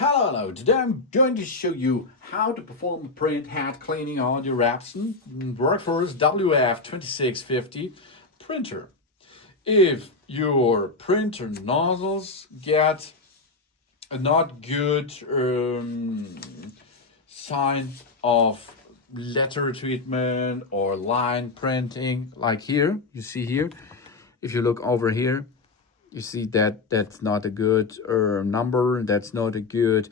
Hello, today I'm going to show you how to perform a print head cleaning on your Epson WorkForce WF-2650 printer. If your printer nozzles get a not good sign of letter treatment or line printing, like here, you see here, if you look over here, you see that that's not a good number, that's not a good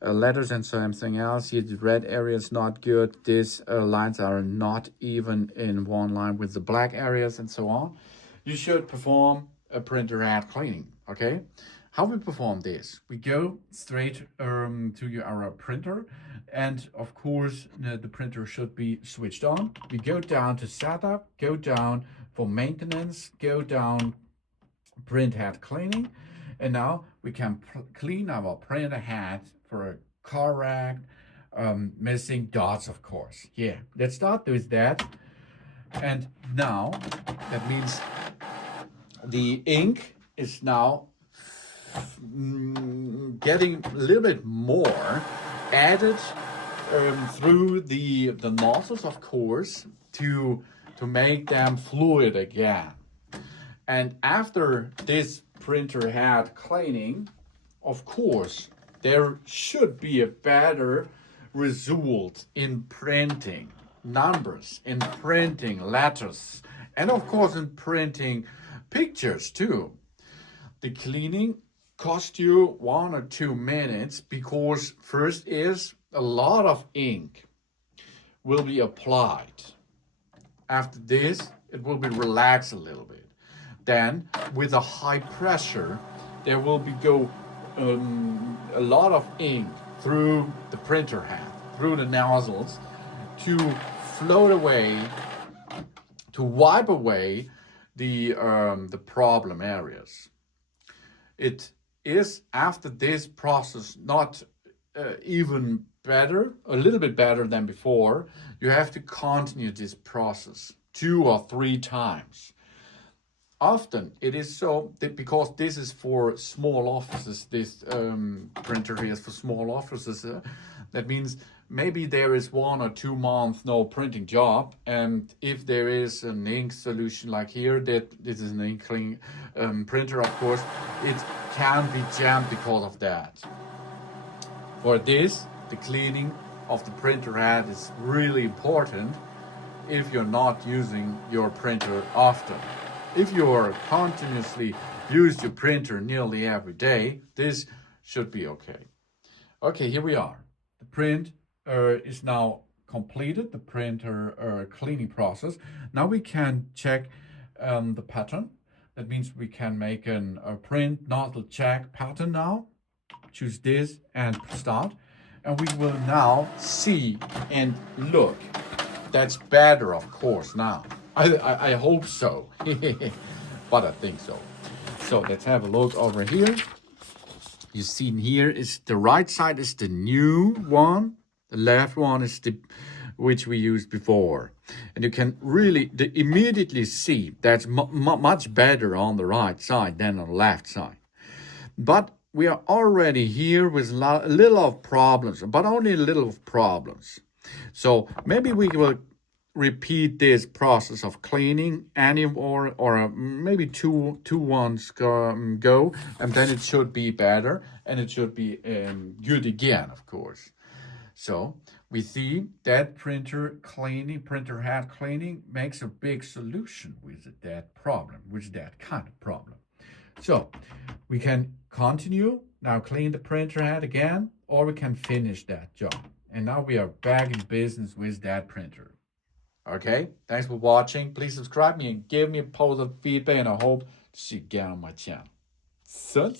letters and something else. Here the red area is not good. These lines are not even in one line with the black areas and so on. You should perform a printer head cleaning, okay? How we perform this? We go straight to our printer, and of course the printer should be switched on. We go down to setup, go down for maintenance, go down print head cleaning, and now we can clean our printer head for a correct missing dots, of course. Yeah, let's start with that. And now that means the ink is now getting a little bit more added through the nozzles, of course, to make them fluid again. And after this printer head cleaning, of course, there should be a better result in printing numbers, in printing letters, and of course in printing pictures too. The cleaning costs you 1 or 2 minutes because first is a lot of ink will be applied. After this, it will be relaxed a little bit. Then with a high pressure, there will be a lot of ink through the printer head, through the nozzles, to float away, to wipe away the problem areas. It is after this process not even better, a little bit better than before. You have to continue this process 2 or 3 times. Often it is so that because this is for small offices, this printer here is for small offices, that means maybe there is 1 or 2 months no printing job, and if there is an ink solution like here, that this is an ink clean printer, of course, it can be jammed because of that. For this, the cleaning of the printer head is really important if you're not using your printer often. If you are continuously use your printer nearly every day, this should be okay. Okay, here we are. The print is now completed, the printer cleaning process. Now we can check the pattern. That means we can make a print nozzle check pattern now. Choose this and start. And we will now see and look. That's better, of course, now. I hope so, but I think so. So let's have a look over here. You see here is the right side is the new one. The left one is the which we used before. And you can really immediately see that's much better on the right side than on the left side. But we are already here with a little of problems, but only a little of problems. So maybe we will repeat this process of cleaning anymore, or maybe two ones go, and then it should be better, and it should be good again, of course. So we see that printer head cleaning makes a big solution with that problem, with that kind of problem. So we can continue now, clean the printer head again, or we can finish that job. And now we are back in business with that printer. Okay, thanks for watching. Please subscribe me and give me a positive feedback, and I hope to see you again on my channel. Sun.